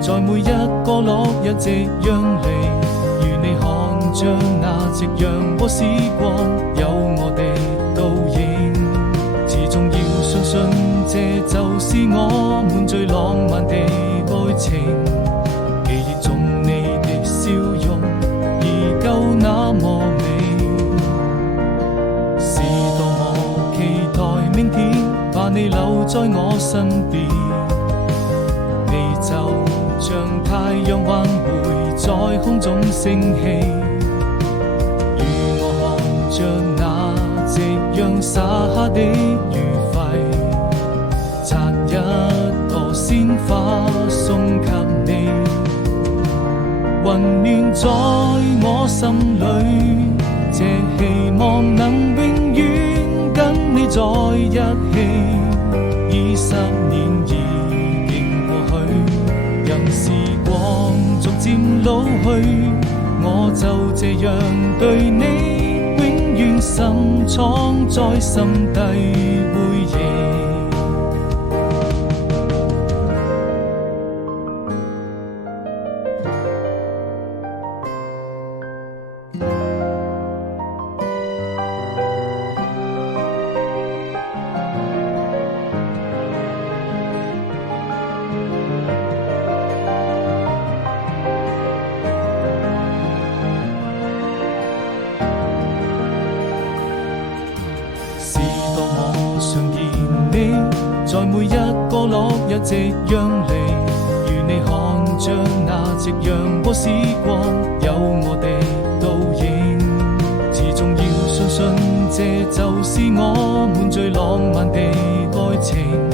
在每一個落日夕陽離，如你看着那夕陽和時光，有我的倒影。始終要相信，這就是我們最浪漫的愛情。記憶中你的笑容，依舊那麼美。是多麼期待明天，把你留在我身邊。你就像太陽還會在空中升起，與我看着那夕陽灑下的餘暉，摘一朵鮮花送給你，溫暖在我心裏，這希望能永遠跟你在一起。20年時光逐漸老去，我就這樣對你永遠深藏在心底回憶。在每一個落日夕陽離，如你看着那夕陽和時光，有我的倒影。始終要相信，這就是我們最浪漫的愛情。